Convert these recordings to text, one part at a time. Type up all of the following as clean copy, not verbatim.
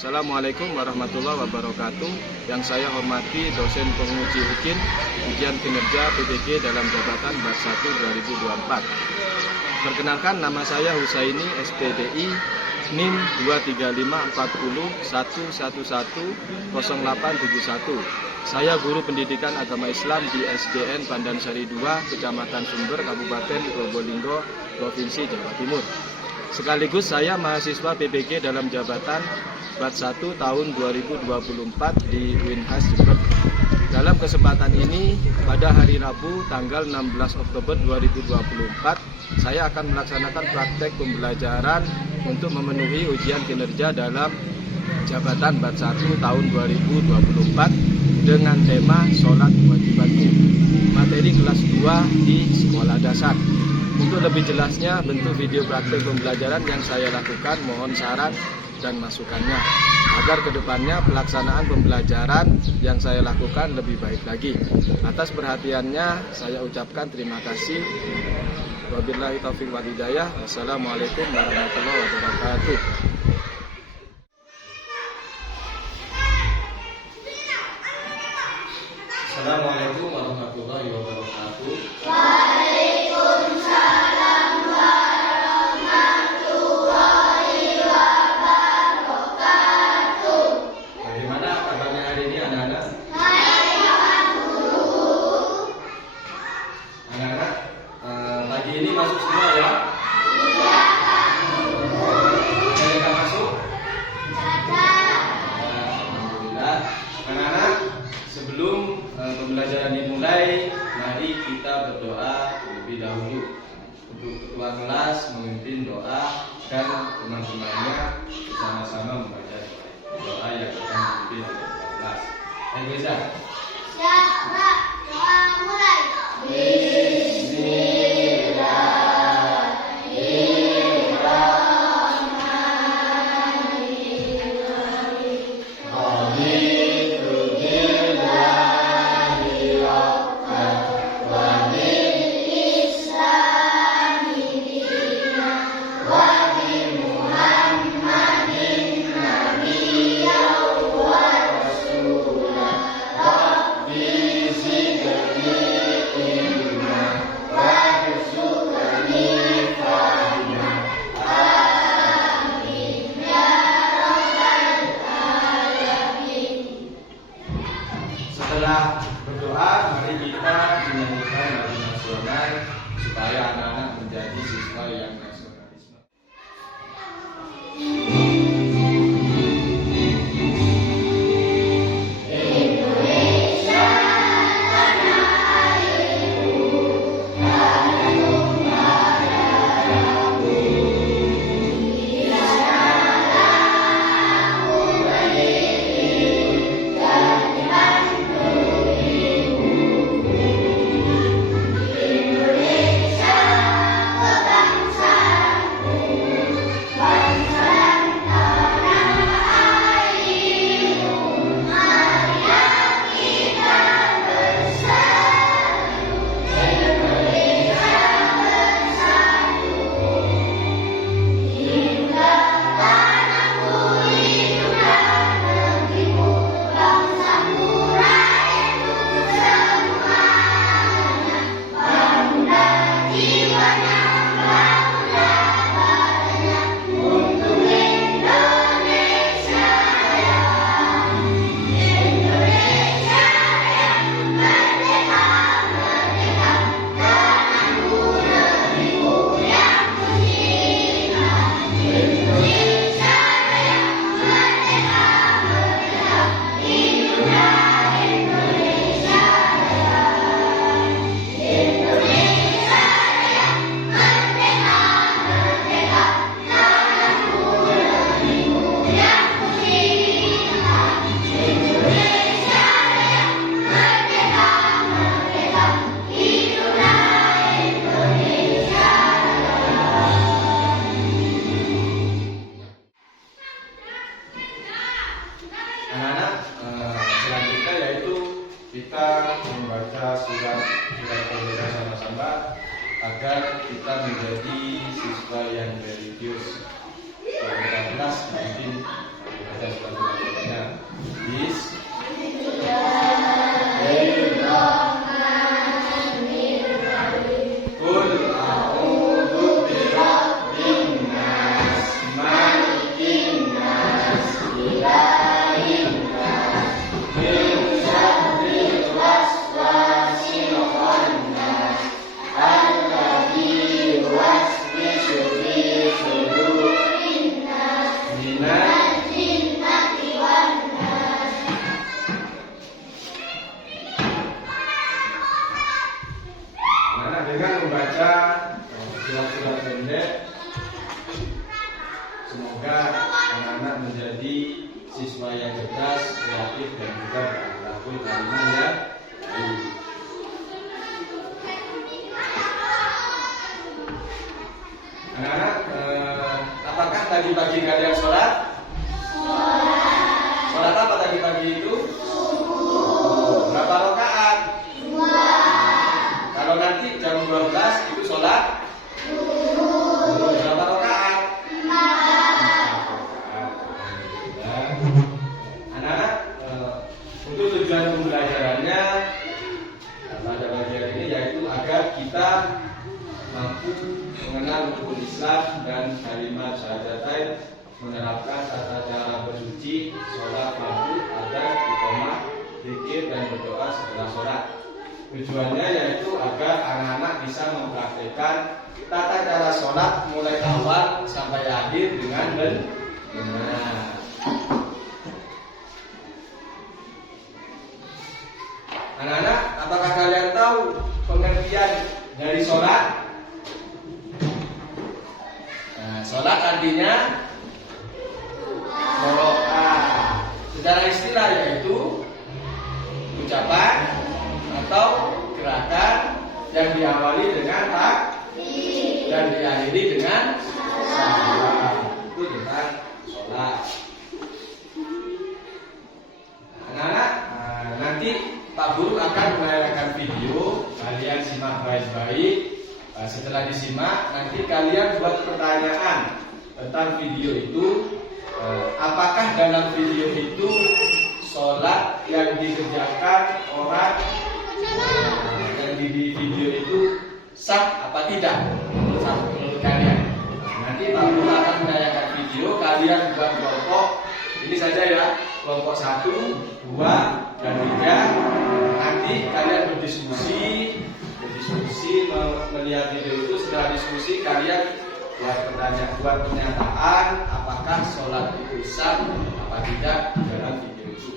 Assalamualaikum warahmatullahi wabarakatuh. Yang saya hormati dosen penguji UKIN ujian kinerja PPG dalam jabatan Bat 1 2024. Perkenalkan, nama saya Husaini SPDI NIM 23540110871. Saya guru pendidikan agama Islam di SDN Pandansari 2, Kecamatan Sumber, Kabupaten Probolinggo, Provinsi Jawa Timur. Sekaligus saya mahasiswa PPG dalam jabatan Bat 1 tahun 2024 di Winhas Jember. Dalam kesempatan ini, pada hari Rabu tanggal 16 Oktober 2024, saya akan melaksanakan praktek pembelajaran untuk memenuhi ujian kinerja dalam jabatan Bat 1 tahun 2024 dengan tema Sholat Wajibatku, materi kelas 2 di sekolah dasar. Untuk lebih jelasnya bentuk video praktek pembelajaran yang saya lakukan, mohon saran dan masukannya agar kedepannya pelaksanaan pembelajaran yang saya lakukan lebih baik lagi. Atas perhatiannya saya ucapkan terima kasih. Wabillahi taufiq wal hidayah. Wassalamualaikum warahmatullahi wabarakatuh. Assalamualaikum warahmatullahi wabarakatuh. Waalaikumsalam warahmatullahi wabarakatuh. Bagaimana kabarnya hari ini anak-anak? Baik, Pak Guru. Anak-anak, pagi ini masuk semua ya? Iya, Pak Guru. Mereka masuk? Alhamdulillah. Anak-anak, sebelum pembelajaran dimulai, mari kita berdoa terlebih dahulu. Untuk ketua kelas memimpin doa dan teman-temannya bersama-sama membaca doa yang akan dipimpin oleh ketua kelas. Ayo bisa? Siap, Pak. Doa mulai. Setelah berdoa, mari kita menyanyikan lagu nasional supaya anak-anak menjadi siswa yang nasionalisme. Anak-anak, selanjutnya yaitu kita membaca surat Al-Baqarah sama-sama agar kita menjadi siswa yang religius. Yang 13 mungkin membaca surat sehingga anak-anak menjadi siswa yang cerdas, kreatif dan juga berakhlakul karimah yang baik. Anak-anak, apakah tadi pagi kalian sholat? Sholat apa tadi pagi itu? Berapa rakaat? Kalau nanti jam 12 itu sholat? Berapa rakaat? 4 rakaat. Anak-anak, untuk tujuan pembelajarannya pada bagian ini yaitu agar kita mampu mengenal rukun Islam dan kalimat syahadatain, menerapkan tata cara bersuci, sholat fardu, adab, iqamah, zikir dan berdoa setelah sholat. Tujuannya yaitu agar anak-anak bisa mempraktikkan tata cara sholat mulai awal sampai akhir dengan benar. Anak-anak, apakah kalian tahu pengertian dari sholat? Nah, sholat artinya qiraah. Secara istilah yaitu ucapan atau gerakan yang diawali dengan takbir dan diakhiri dengan salam. Itu tentang sholat. Anak-anak, nanti Pak Guru akan menayangkan video, kalian simak baik-baik. Setelah disimak, nanti kalian buat pertanyaan tentang video itu. Apakah dalam video itu sholat yang dikerjakan orang yang di video itu sah apa tidak menurut kalian? Nanti Pak Guru akan menayangkan video, kalian buat kelompok. Ini saja ya, kelompok 1, 2, dan 3. Nanti kalian berdiskusi melihat video itu. Setelah diskusi kalian buat pernyataan apakah sholat itu sah apa tidak dalam video itu.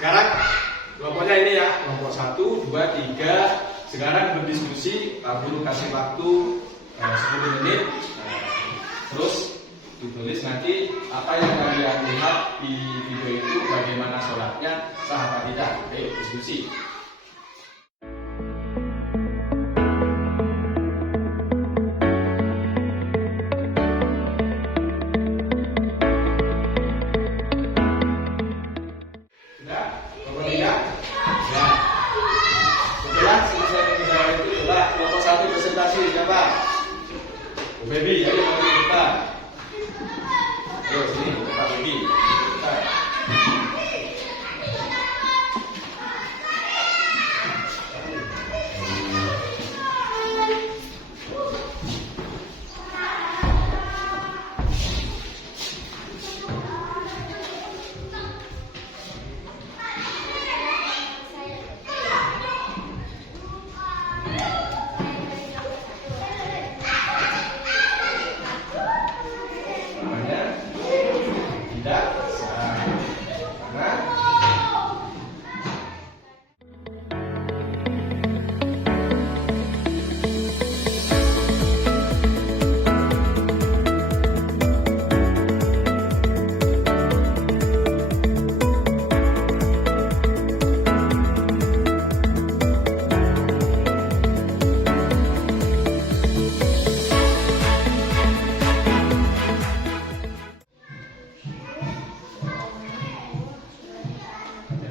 Sekarang kelompoknya ini ya, kelompok 1, 2, 3. Sekarang berdiskusi, Pak Guru kasih waktu 10 menit. Terus ditulis nanti apa yang kalian lihat di video itu, bagaimana sholatnya, sah apa tidak. Ayo diskusi. Baby, ayo maju ke depan. Ayo sini, Pak Baby.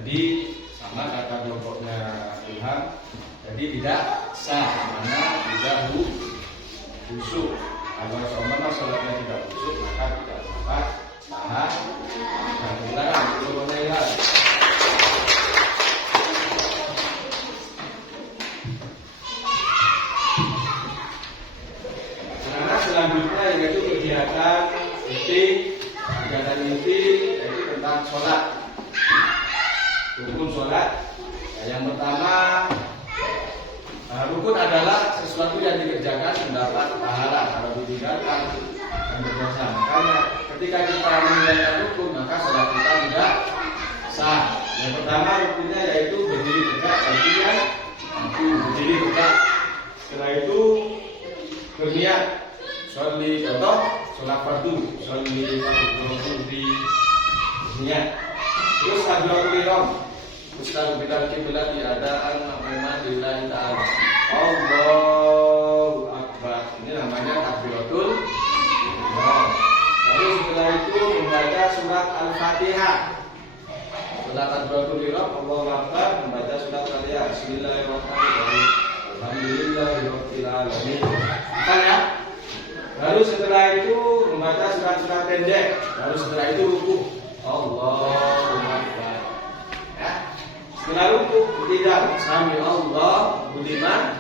Jadi sama kata kelompoknya Ilham, jadi tidak sah karena tidak khusyuk. Kalau seumpama sholatnya tidak khusyuk maka tidak sah. Dan silakan kelompoknya Ilham. kegiatan inti yaitu tentang sholat. Rukun sholat. Yang pertama, rukun adalah sesuatu yang dikerjakan mendapat pahala. Kalau ditinggalkan akan berdosa. Makanya ketika kita meninggalkan rukun, maka sholat kita tidak sah. Yang pertama rukunnya yaitu berdiri tegak, bagi yang mampu berdiri tegak. Setelah itu berniat sholat fardu, di niat. Terus takbiratul ihram, mustaqbilal kiblat adaan memang lillahi ta'ala. Allahu akbar. Ini namanya takbiratul ihram. Lalu setelah itu membaca surat Al-Fatihah. Setelah takbiratul ihram, Allahu akbar, membaca surat Al-Fatihah. Bismillahirrahmanirrahim. Alhamdulillahirabbil alamin. Bukan ya? Lalu setelah itu membaca surat-surat pendek. Lalu setelah itu ruku. Allahu akbar. Ya. Setelah ruku tidak sami Allah liman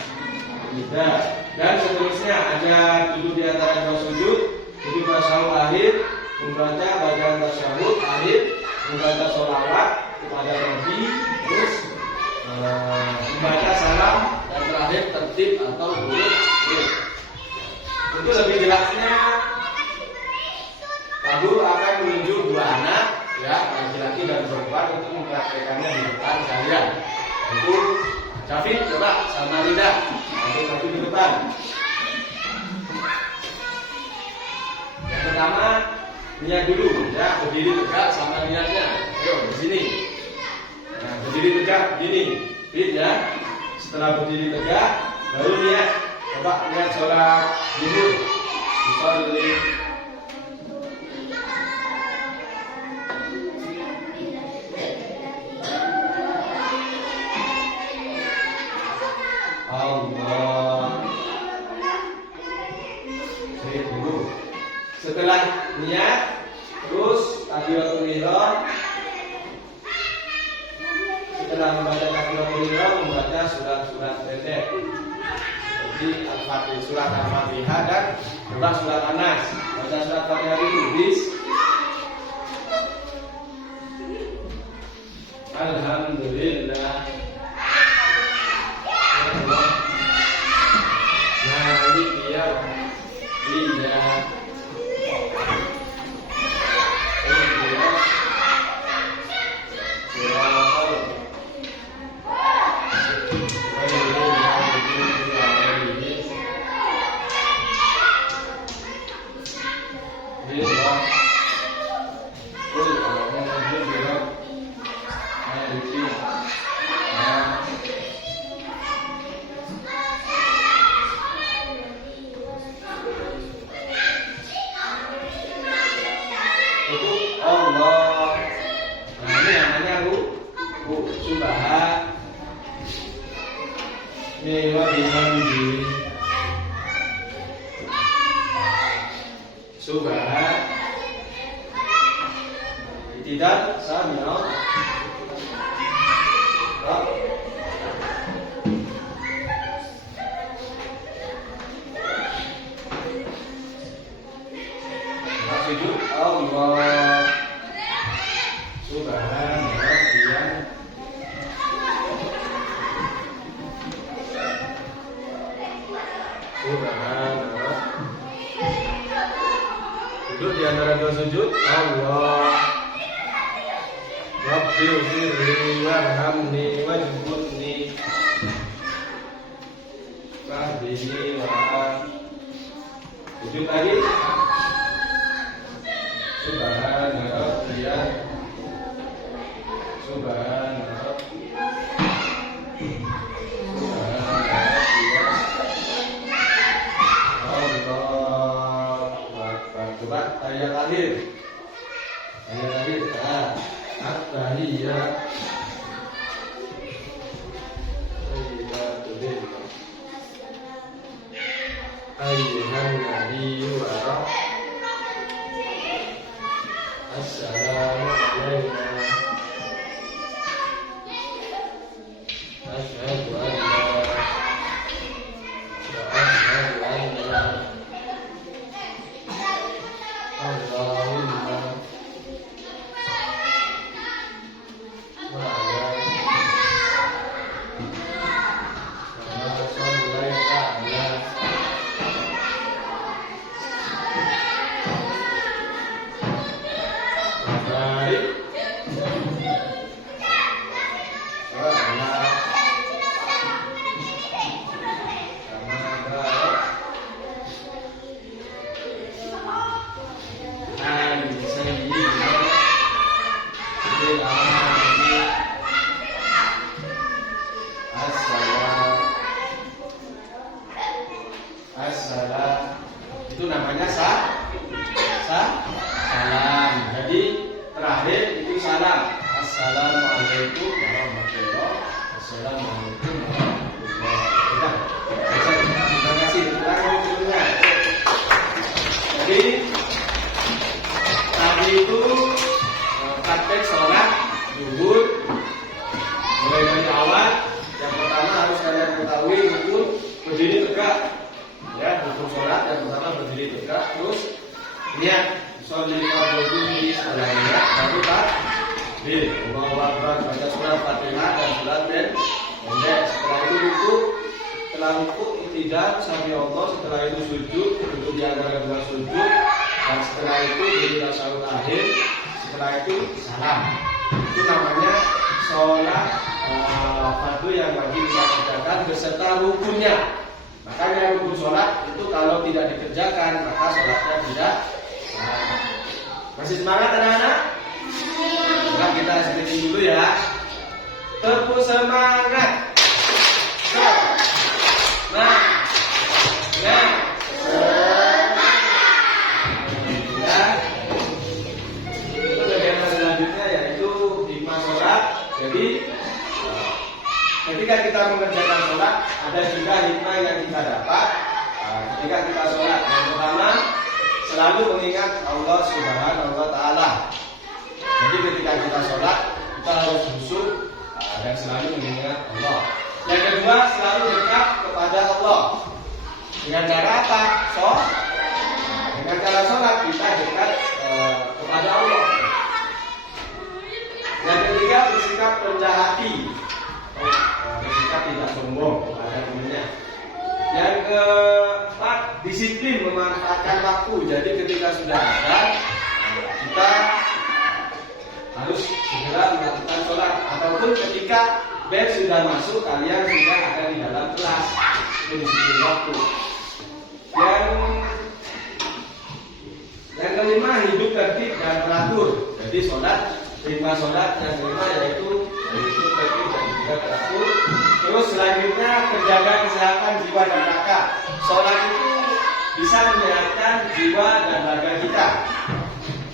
hamidah. Dan seterusnya ada duduk di antara dua sujud, duduk tasyahud akhir, membaca bacaan tasyahud akhir, membaca sholawat kepada Nabi, terus membaca salam, dan terakhir tertib atau duduk. Untuk lebih jelasnya, Pak Guru akan menunjuk dua anak, ya, laki-laki dan perempuan, untuk mempraktekannya di depan kalian. Itu Syafiq, coba sama Rida, untuk maju di depan. Yang pertama, niat dulu, ya, berdiri tegak sama niatnya. Ayo di sini. Nah, berdiri tegak, gini, fit ya. Setelah berdiri tegak, baru niat. Coba lihat sholat zuhur. Usolli. Allah. Jadi dulu. Setelah niat, terus takbiratul ihram. Setelah membaca takbiratul ihram, membaca surat-surat pendek. Al-Fatihah, surat Al-Fatihah dan juga surat An-Nas. Baca surat Fatihah dulu, bis. Alhamdulillah. Malik yaumid-din. Tidak sama. Sujud Allah Subhanahu duduk di antara dua sujud. Allah Rabbighfirli warhamni wajburni wahdini wa'af. Sujud lagi. Subhana rabbiyal Coba ayat akhir. At-tahiyyat ayyuhan nabiyyu wa assalamu alayna asyhadu an la wa asyhadu anna salam. Jadi terakhir itu salam. Assalamualaikum warahmatullahi wabarakatuh. Assalamualaikum warahmatullahi wabarakatuh. Terima kasih. Jadi tadi itu praktek sholat zuhur mulai dari awal. Yang pertama harus kalian ketahui rukun berdiri tegak. Ya, rukun sholat yang pertama berdiri tegak. Terus niat sholat berdiri setelah niat baru takbir. Allahu Akbar, baca surat Fatihah dan surat pendek. Setelah itu ruku. Setelah ruku iktidal sampai Allah. Setelah itu sujud duduk di antara dua sujud. Dan setelah itu berdiri tasyahud akhir. Setelah itu salam. Itu namanya sholat fardu yang wajib kita kerjakan beserta rukunnya. Makanya rukun sholat itu kalau tidak dikerjakan maka sholatnya tidak. Masih semangat anak-anak? Nah, kita sedikit dulu ya. Tepuk semangat. Jadi ketika kita mengerjakan sholat ada juga hikmah yang kita dapat ketika kita sholat. Yang pertama selalu mengingat Allah Subhanahu wa Ta'ala. Jadi ketika kita sholat kita harus khusyuk dan selalu mengingat Allah. Yang kedua selalu dekat kepada Allah. Dengan cara apa? Dengan cara sholat kita dekat kepada Allah. Yang ketiga bersikap rendah hati, bersikap tidak sombong kepada temannya. Yang keempat disiplin memanfaatkan waktu. Jadi ketika sudah ada kita harus segera melakukan sholat. Ataupun ketika bel sudah masuk kalian sudah ada di dalam kelas. Itu disiplin waktu. Yang kelima hidup tertib dan teratur. Jadi sholat lima sholat yang kelima yaitu tertib dan juga teratur. Terus selanjutnya terjaga kesehatan jiwa dan raga. Sholat itu bisa menyehatkan jiwa dan raga kita.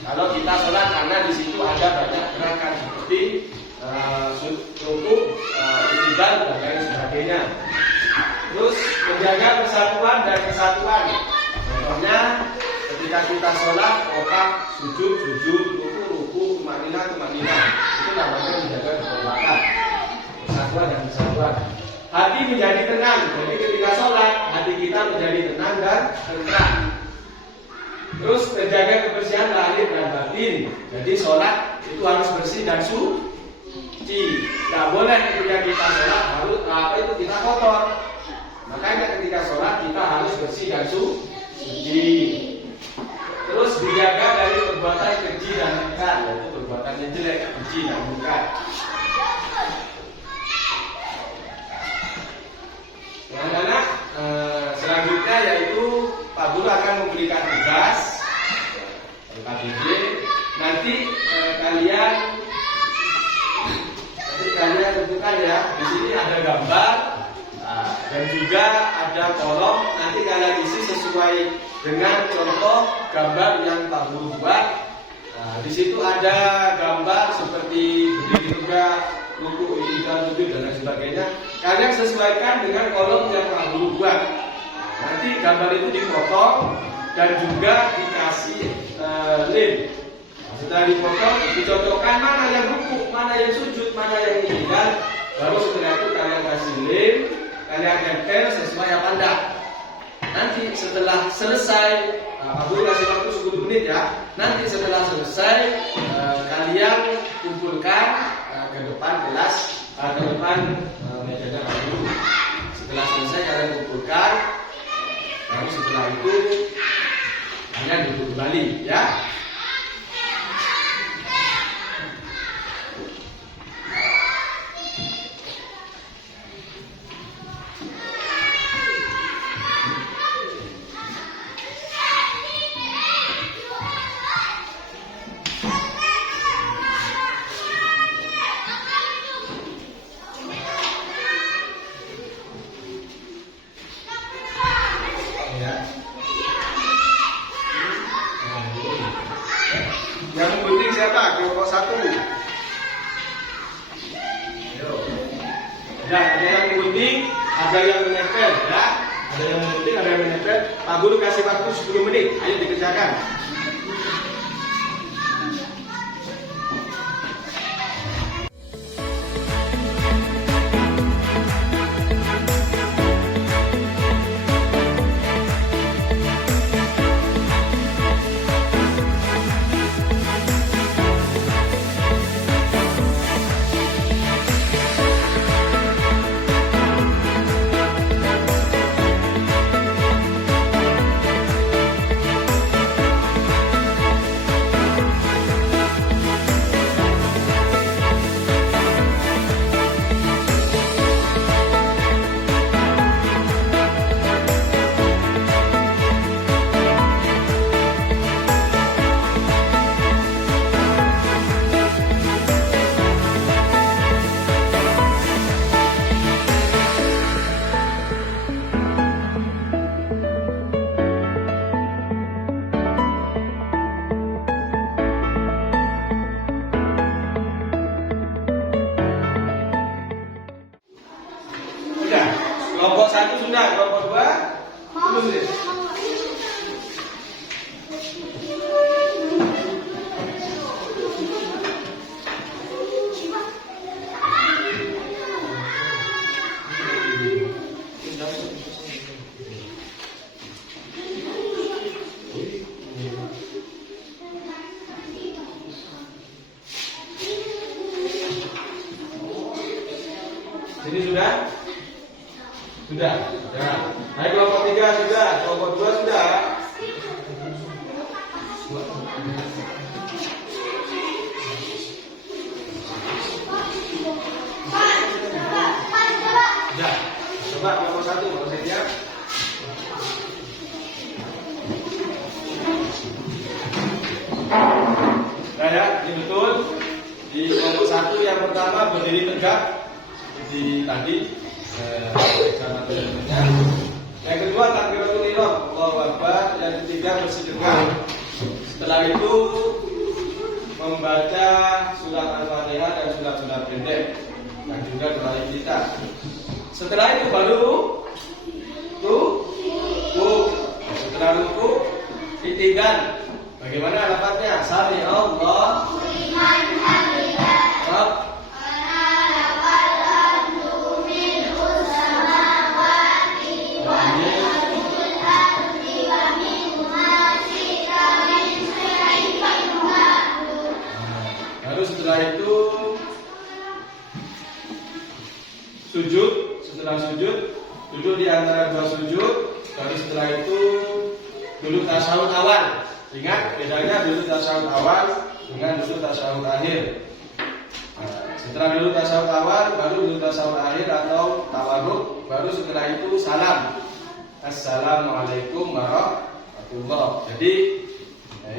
Kalau kita sholat karena di situ ada banyak gerakan seperti rukuk, iktidal dan lain sebagainya. Terus menjaga persatuan dan kesatuan. Contohnya ketika kita sholat, otak sujud, ruku, tumanina. Itu namanya menjaga kekompakan, persatuan dan kesatuan. Hati menjadi tenang. Jadi ketika sholat, hati kita menjadi tenang dan tentram. Terus menjaga kebersihan lahir dan batin. Jadi sholat itu harus bersih dan suci. Tidak boleh ketika kita sholat harus kita kotor. Makanya ketika sholat kita harus bersih dan suci. Terus dijaga dari perbuatan keji dan mungkar, yaitu perbuatan yang jelek, keji dan mungkar. Anak-anak, selanjutnya yaitu Pak Guru akan memberikan tugas KBG. Nanti kalian tentukan ya. Di sini ada gambar dan juga ada kolom. Nanti kalian isi sesuai dengan contoh gambar yang Pak Guru buat. Di situ ada gambar seperti berdiri tegak, ruku, iktidal, sujud dan lain sebagainya. Kalian sesuaikan dengan kolom yang Pak Guru buat. Nanti gambar itu dipotong dan juga dikasih lem. Setelah dipotong, dicocokkan mana yang ruku, mana yang sujud, mana yang iktidal. Baru setelah itu kalian kasih lem, kalian tempel sesuai apa enggak. Nanti setelah selesai, Pak Guru kasih waktu 10 menit ya. Nanti setelah selesai, kalian kumpulkan ke depan kelas, ke depan mejanya Pak Guru. Setelah selesai kalian kumpulkan, lalu setelah itu kalian duduk kembali ya. Ada yang menempel ya. Ada yang mengunting, ada yang menempel. Pak Guru kasih waktu 10 menit. Ayo dikerjakan. Sudah. Kelompok 1 sudah, kelompok 2 belum deh. Ini sudah? Sudah. Ya. Nah, kelompok 3 sudah, kelompok 2 sudah. Sudah. Coba kelompok 1 maksudnya. Nah ya, ini betul. Di kelompok 1 yang pertama berdiri tegak seperti tadi. Yang kedua takbiratul ihram, Allahu Akbar. Yang ketiga bersedekah. Setelah itu membaca surat Al-Fatihah dan surat-surat pendek dan juga doa kita. Setelah itu baru ruku. Setelah ruku itidal. Bagaimana lafadznya? Sami Allah liman hamidah. Setelah itu sujud. Setelah sujud duduk di antara dua sujud. Lalu setelah itu duduk tasyahud awal. Ingat bedanya duduk tasyahud awal dengan duduk tasyahud akhir. Setelah duduk tasyahud awal baru duduk tasyahud akhir atau tawarruk. Baru setelah itu salam. Assalamualaikum warahmatullahi. Jadi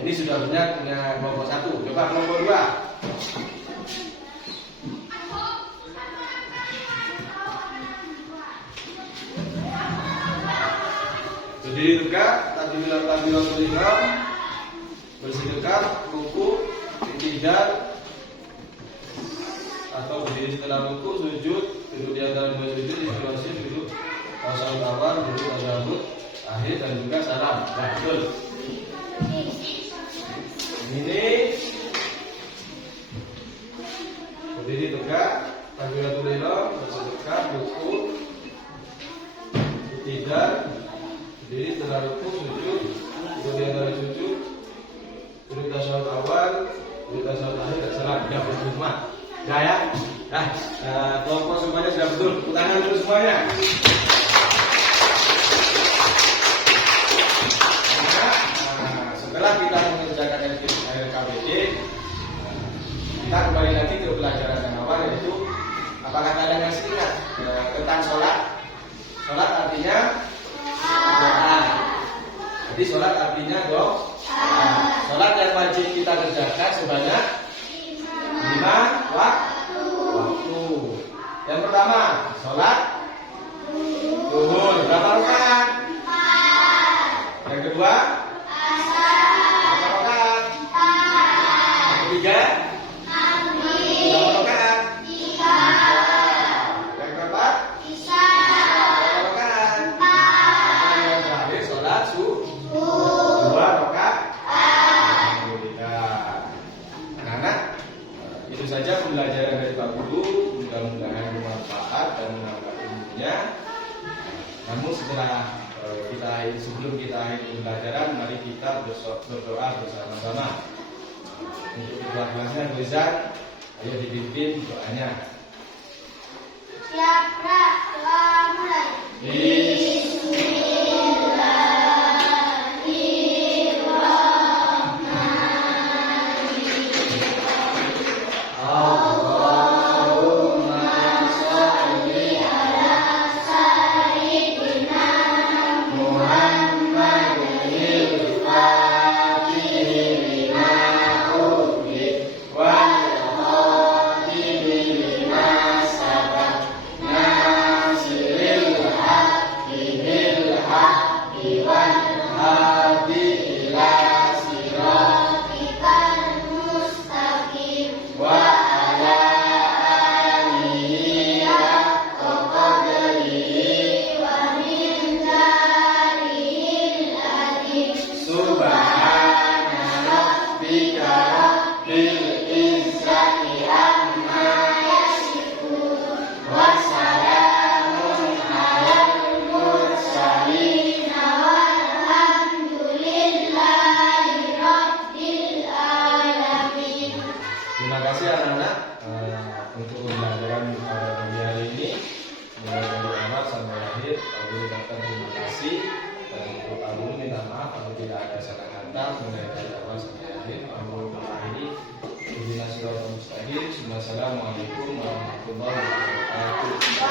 ini sudah punya kelompok 1. Coba kelompok 2. Berdiri tegak, takbiratul ihram, bersedekah, ruku, itidal, atau berdiri setelah ruku, sujud, duduk di antara dua sujud, istighfar, duduk tasyahud awal, duduk tasyahud akhir, dan juga salam. Nah, betul. Ini berdiri tegak, takbiratul ihram, bersedekah, ruku, itidal, berdiri setelah ruku, sujud, duduk di antara sujud, duduk tasyahud awal, duduk tasyahud akhir, dan salam. Sudah betul semua. Sudah ya? Nah, kelompok semuanya sudah betul. Tangan dulu semuanya. Setelah kita mengerjakan RKBD, kita kembali lagi ke pelajaran yang awal, yaitu apakah kalian masih ingat tentang sholat? Sholat artinya doa. Jadi sholat artinya doa. Sholat yang wajib kita kerjakan sebanyak 5 waktu. Yang pertama, sholat zuhur berapa rakaat? Yang kedua, berapa rakaat? Yang ketiga, berapa rakaat? Yang keempat, berdoa bersama-sama. Untuk kedua kelasnya Guzan, ayo dipimpin doanya. Siap, Ra. Doa mulai. Terima kasih anak-anak untuk pembelajaran pada pagi hari ini, mulai dari awal sampai akhir. Aku ucapkan terima kasih, dan untuk aku minta maaf kalau tidak ada salah kata mulai dari awal sampai akhir. Aku mengakhiri Wassalamualaikum warahmatullahi wabarakatuh.